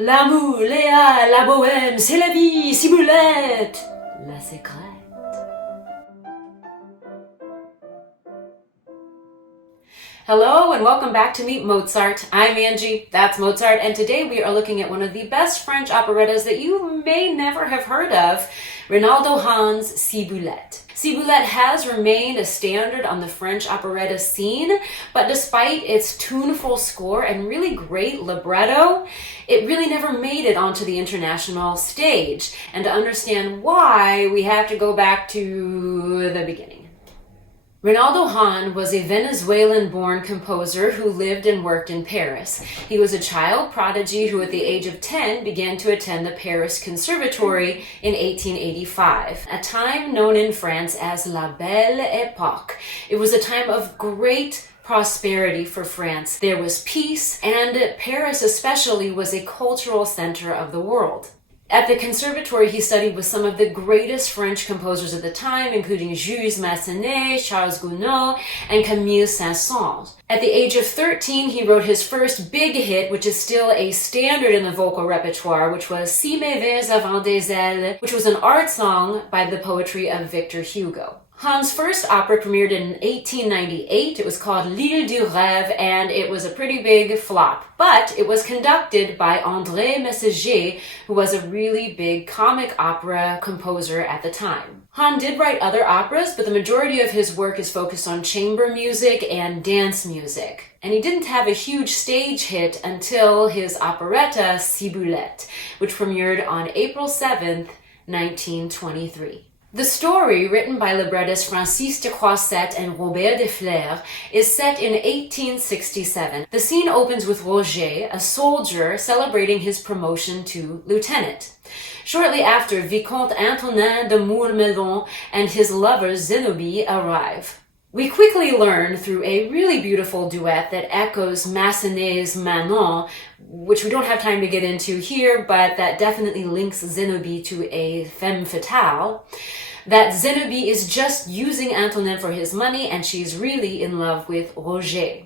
L'amour, Léa, la bohème, c'est la vie, Ciboulette, la secrète. Hello and welcome back to Meet Mozart. I'm Angie, that's Mozart, and today we are looking at one of the best French operettas that you may never have heard of, Reynaldo Hahn's Ciboulette. Ciboulette has remained a standard on the French operetta scene, but despite its tuneful score and really great libretto, it really never made it onto the international stage. And to understand why, we have to go back to the beginning. Reynaldo Hahn was a Venezuelan-born composer who lived and worked in Paris. He was a child prodigy who at the age of 10 began to attend the Paris Conservatory in 1885, a time known in France as La Belle Époque. It was a time of great prosperity for France. There was peace, and Paris especially was a cultural center of the world. At the conservatory, he studied with some of the greatest French composers of the time, including Jules Massenet, Charles Gounod, and Camille Saint-Saëns. At the age of 13, he wrote his first big hit, which is still a standard in the vocal repertoire, which was Si mes vers avaient des ailes, which was an art song by the poetry of Victor Hugo. Hahn's first opera premiered in 1898. It was called L'Île du Rêve, and it was a pretty big flop. But it was conducted by André Messager, who was a really big comic opera composer at the time. Hahn did write other operas, but the majority of his work is focused on chamber music and dance music. And he didn't have a huge stage hit until his operetta Ciboulette, which premiered on April 7th, 1923. The story, written by librettist Francis de Croisset and Robert de Flers, is set in 1867. The scene opens with Roger, a soldier, celebrating his promotion to lieutenant. Shortly after, Vicomte Antonin de Mourmelon and his lover Zenobie arrive. We quickly learn through a really beautiful duet that echoes Massenet's Manon, which we don't have time to get into here, but that definitely links Zenobie to a femme fatale, that Zenobie is just using Antonin for his money and she's really in love with Roger.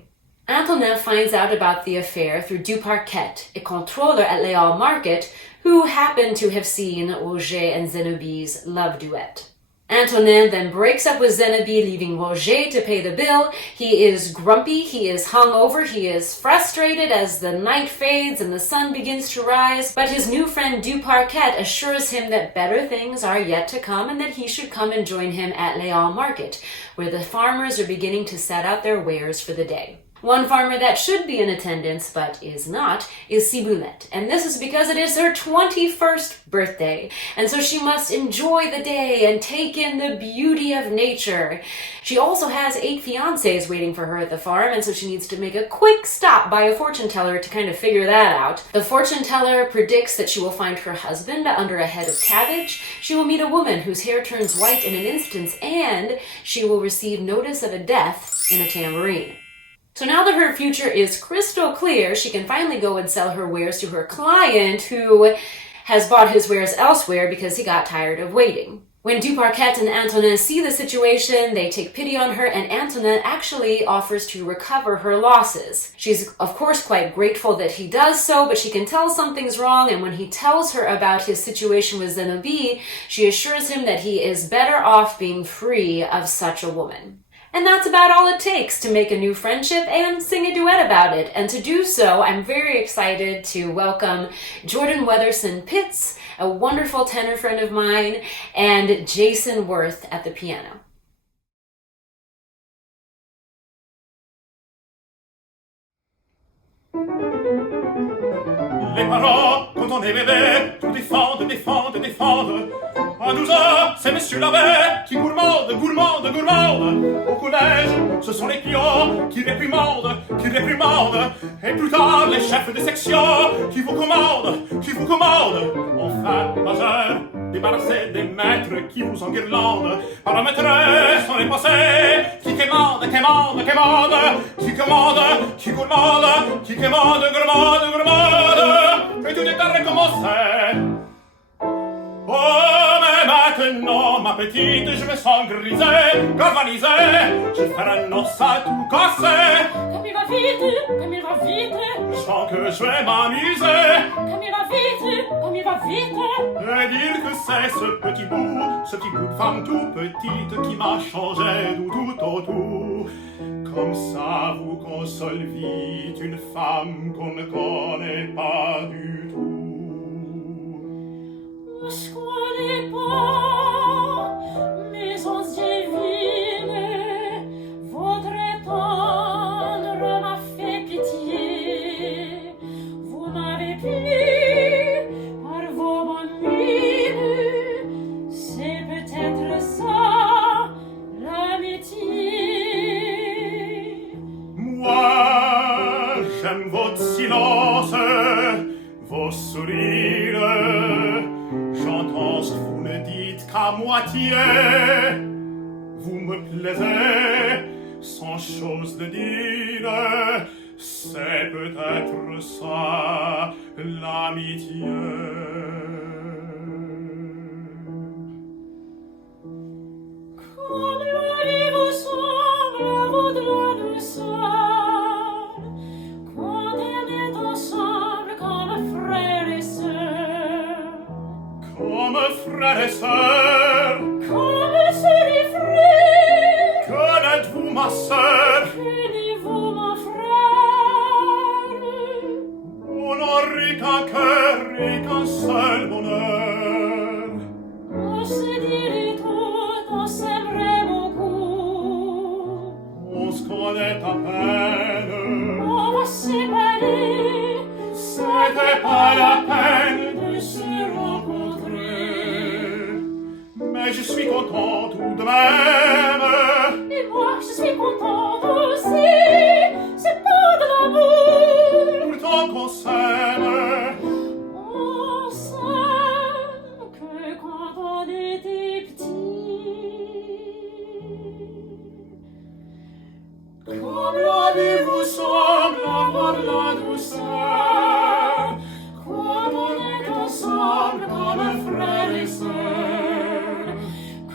Antonin finds out about the affair through Duparquet, a controller at Les Halles Market, who happened to have seen Roger and Zenobie's love duet. Antonin then breaks up with Zenobie, leaving Roger to pay the bill. He is grumpy, he is hungover, he is frustrated as the night fades and the sun begins to rise, but his new friend Duparquet assures him that better things are yet to come and that he should come and join him at Les Halles Market, where the farmers are beginning to set out their wares for the day. One farmer that should be in attendance, but is not, is Ciboulette. And this is because it is her 21st birthday. And so she must enjoy the day and take in the beauty of nature. She also has 8 fiancés waiting for her at the farm, and so she needs to make a quick stop by a fortune teller to kind of figure that out. The fortune teller predicts that she will find her husband under a head of cabbage. She will meet a woman whose hair turns white in an instant, and she will receive notice of a death in a tambourine. So now that her future is crystal clear, she can finally go and sell her wares to her client who has bought his wares elsewhere because he got tired of waiting. When Duparquet and Antonin see the situation, they take pity on her, and Antonin actually offers to recover her losses. She's of course quite grateful that he does so, but she can tell something's wrong, and when he tells her about his situation with Zenobie, she assures him that he is better off being free of such a woman. And that's about all it takes to make a new friendship and sing a duet about it. And to do so, I'm very excited to welcome Jordan Weatherson Pitts, a wonderful tenor friend of mine, and Jason Worth at the piano. Les parents, quand on est bébé, tout défendent, défendent, défendent. À 12 ans, c'est monsieur l'abbé qui gourmande, gourmande, gourmande. Au collège, ce sont les pions qui réprimandent, qui réprimandent. Et plus tard, les chefs de section qui vous commandent, qui vous commandent. Enfin, majeur, débarrassé des maîtres qui vous enguirlandent. Par la maîtresse, on est passé, qui quémande, quémande, quémande. Qui commande, qui gourmande, qui quémande, gourmande, gourmande. Et tout est à recommencer. Oh, mais maintenant, ma petite, je me sens grisée, galvanisée. Je vais faire un os à tout casser. Comme il va vite, comme il va vite. Je sens que je vais m'amuser. Comme il va vite. va vite. Et dire que c'est ce petit bout de femme tout petite qui m'a changé du tout au tout. Comme ça vous console vite une femme qu'on ne connaît pas du tout. On se connaît pas, mais on se devine. Votre tendre m'a fait pitié. Vous m'avez plu par vos bonnes mines. C'est peut-être ça l'amitié. Moi, j'aime votre silence, vos sourires. J'entends ce que vous ne dites qu'à moitié. Vous me plaisez, sans chose de dire. C'est peut-être ça l'amitié. Comme la vie vous semble à vous de la douceur, quand on est ensemble comme frères et sœurs, Comme frères et sœurs, comme sœurs et frères, que n'êtes-vous ma sœur? tenez-vous mon frère. On n'aurait qu'un cœur et qu'un seul bonheur. On se dirait tout, on s'aimerait beaucoup. On se connaît à peine. On va se séparer, C'était pas la peine de se rencontrer. mais je suis content tout de même. Et moi, je suis contente aussi. C'est pas de l'amour. Pourtant qu'on s'aime, On s'aime que quand on était petit. comme la vie vous semble avoir la douceur. Quand on est ensemble comme frères et sœurs.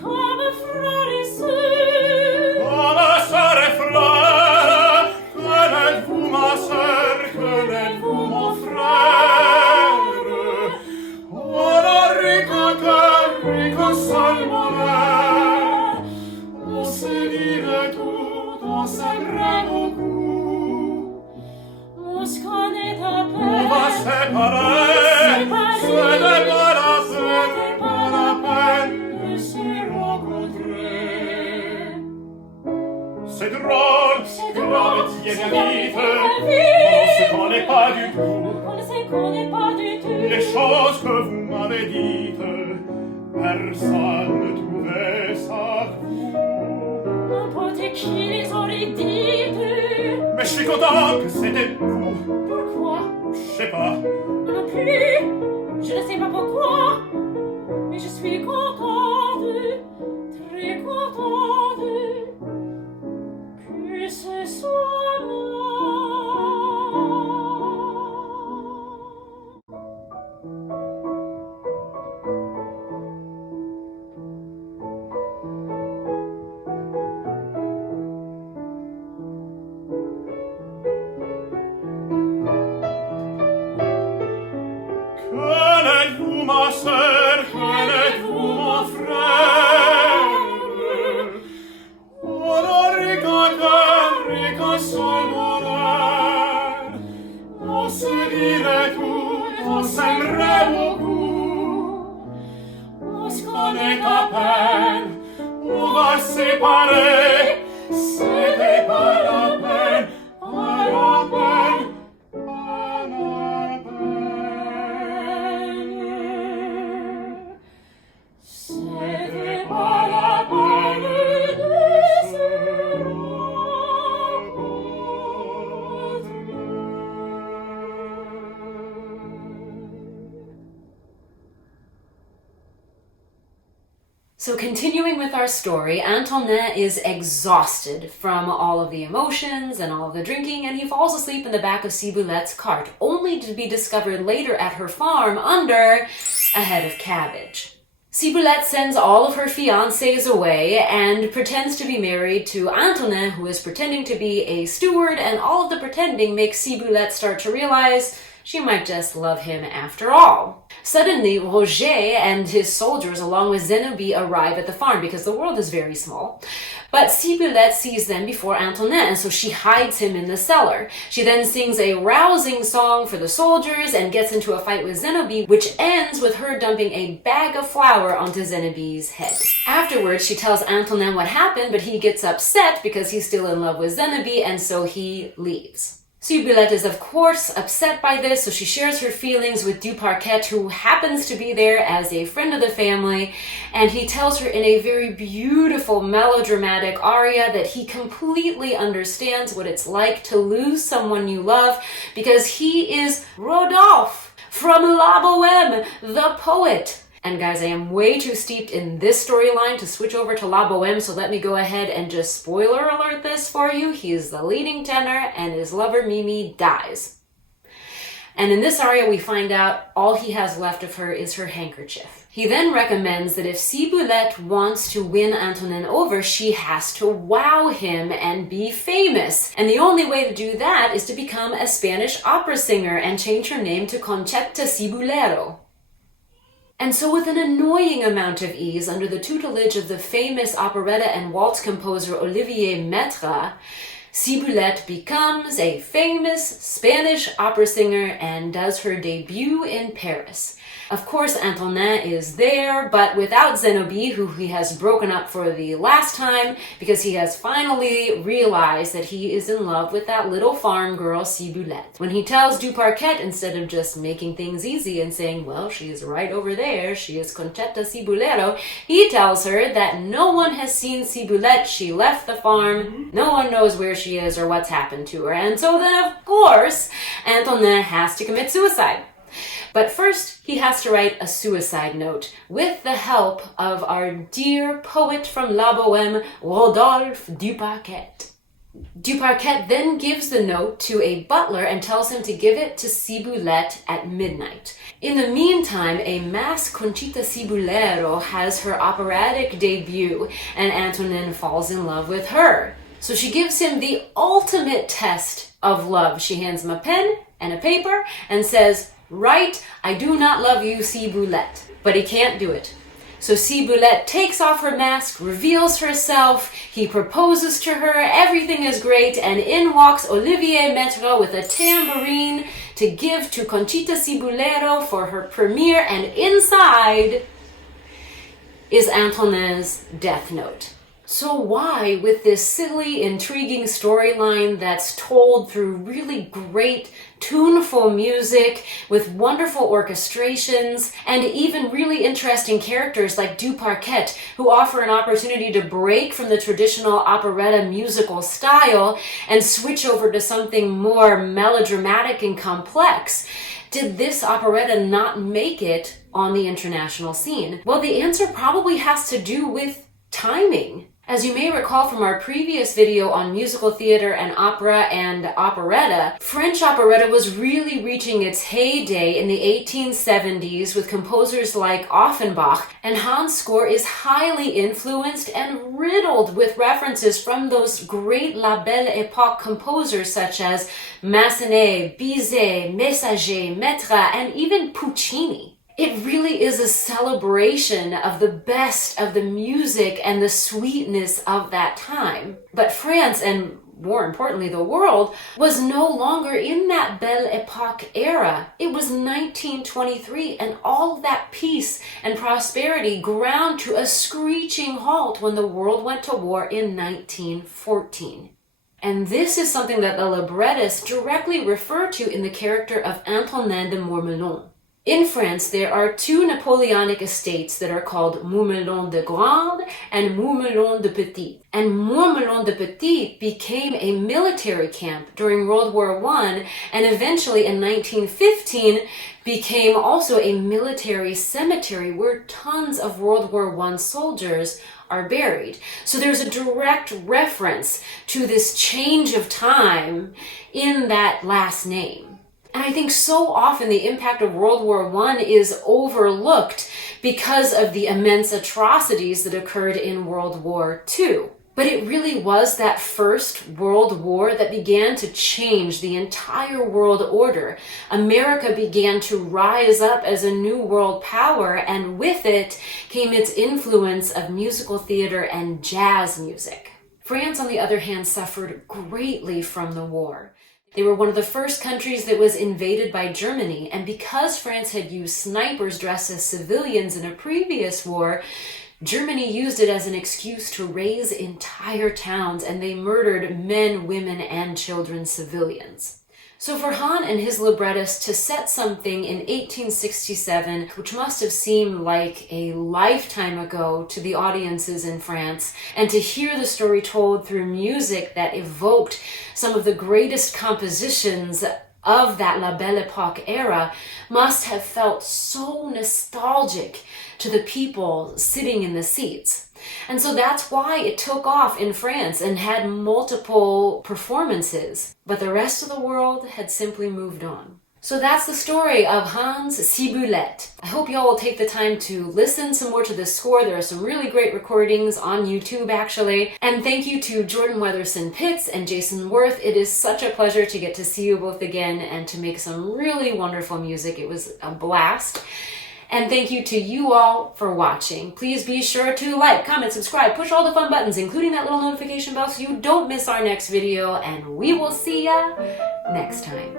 Comme frères et sœurs. Comme sœur et frère, que n'êtes-vous ma sœur, que n'êtes-vous mon frère? On n'aurait qu'un cœur et qu'un seul bonheur. On se dirait tout, on s'aimerait beaucoup. On se connaît à On peine. va séparer, c'était pas la peine de se rencontrer. C'est drôle, C'est que drôle, l'amitié c'est vient vite, l'amitié on se connaît pas du tout. On ne se connaît pas du tout. Les choses que vous m'avez dites, personne ne trouvait ça cool. N'importe qui les aurait dites. Mais je suis content que c'était vous. Pourquoi? Je sais pas, Moi non plus. Je ne sais pas pourquoi. Mais je suis contente, très contente que ce soit moi. que n'êtes-vous ma sœur, que n'êtes-vous mon frère? On n'aurait qu'un cœur et qu'un seul bonheur. On se dirait tout, on s'aimerait beaucoup. On se On est à peine, on va se séparer. C'était pas la peine, pas la peine, pas la peine. C'était pas la peine de se So continuing with our story, Antoinette is exhausted from all of the emotions and all of the drinking, and he falls asleep in the back of Ciboulette's cart, only to be discovered later at her farm under a head of cabbage. Ciboulette sends all of her fiancés away and pretends to be married to Antoinette, who is pretending to be a steward, and all of the pretending makes Ciboulette start to realize she might just love him after all. Suddenly, Roger and his soldiers, along with Zenobie, arrive at the farm because the world is very small. But Ciboulette sees them before Antonin, and so she hides him in the cellar. She then sings a rousing song for the soldiers and gets into a fight with Zenobie, which ends with her dumping a bag of flour onto Zenobie's head. Afterwards, she tells Antonin what happened, but he gets upset because he's still in love with Zenobie, and so he leaves. Ciboulette is of course upset by this, so she shares her feelings with Duparquet, who happens to be there as a friend of the family, and he tells her in a very beautiful melodramatic aria that he completely understands what it's like to lose someone you love because he is Rodolphe from La Bohème, the poet. And guys, I am way too steeped in this storyline to switch over to La Bohème, so let me go ahead and just spoiler alert this for you. He is the leading tenor, and his lover Mimi dies. And in this aria, we find out all he has left of her is her handkerchief. He then recommends that if Ciboulette wants to win Antonin over, she has to wow him and be famous. And the only way to do that is to become a Spanish opera singer and change her name to Conchetta Cibolero. And so with an annoying amount of ease, under the tutelage of the famous operetta and waltz composer Olivier Maitre, Ciboulette becomes a famous Spanish opera singer and does her debut in Paris. Of course, Antonin is there, but without Zenobie, who he has broken up for the last time because he has finally realized that he is in love with that little farm girl, Ciboulette. When he tells Duparquet, instead of just making things easy and saying, well, she's right over there, she is Conchetta Cibolero, he tells her that no one has seen Ciboulette, she left the farm, no one knows where she is or what's happened to her. And so then, of course, Antonin has to commit suicide. But first, he has to write a suicide note with the help of our dear poet from La Bohème, Rodolphe Duparquet. Duparquet then gives the note to a butler and tells him to give it to Ciboulette at midnight. In the meantime, a masked Conchetta Cibolero has her operatic debut, and Antonin falls in love with her. So she gives him the ultimate test of love. She hands him a pen and a paper and says, "Write, I do not love you, Ciboulette." But he can't do it. So Ciboulette takes off her mask, reveals herself, he proposes to her, everything is great, and in walks Olivier Maitre with a tambourine to give to Conchetta Cibolero for her premiere, and inside is Antonin's death note. So why, with this silly, intriguing storyline that's told through really great, tuneful music, with wonderful orchestrations, and even really interesting characters like Duparquet, who offer an opportunity to break from the traditional operetta musical style and switch over to something more melodramatic and complex, did this operetta not make it on the international scene? Well, the answer probably has to do with timing. As you may recall from our previous video on musical theater and opera and operetta, French operetta was really reaching its heyday in the 1870s with composers like Offenbach, and Hahn's score is highly influenced and riddled with references from those great La Belle Époque composers such as Massenet, Bizet, Messager, Maitre, and even Puccini. It really is a celebration of the best of the music and the sweetness of that time. But France, and more importantly the world, was no longer in that Belle Époque era. It was 1923, and all of that peace and prosperity ground to a screeching halt when the world went to war in 1914. And this is something that the librettists directly refer to in the character of Antonin de Mourmelon. In France, there are two Napoleonic estates that are called Mourmelon de Grande and Mourmelon de Petit. And Mourmelon de Petit became a military camp during World War I, and eventually in 1915 became also a military cemetery where tons of World War I soldiers are buried. So there's a direct reference to this change of time in that last name. And I think so often the impact of World War I is overlooked because of the immense atrocities that occurred in World War II. But it really was that First World War that began to change the entire world order. America began to rise up as a new world power, and with it came its influence of musical theater and jazz music. France, on the other hand, suffered greatly from the war. They were one of the first countries that was invaded by Germany, and because France had used snipers dressed as civilians in a previous war, Germany used it as an excuse to raze entire towns, and they murdered men, women, and children, civilians. So for Hahn and his librettist to set something in 1867, which must have seemed like a lifetime ago to the audiences in France, and to hear the story told through music that evoked some of the greatest compositions of that La Belle Époque era, must have felt so nostalgic to the people sitting in the seats. And so that's why it took off in France and had multiple performances. But the rest of the world had simply moved on. So that's the story of Hahn's Ciboulette. I hope y'all will take the time to listen some more to this score. There are some really great recordings on YouTube, actually. And thank you to Jordan Weatherson Pitts and Jason Worth. It is such a pleasure to get to see you both again and to make some really wonderful music. It was a blast. And thank you to you all for watching. Please be sure to like, comment, subscribe, push all the fun buttons, including that little notification bell so you don't miss our next video. And we will see ya next time.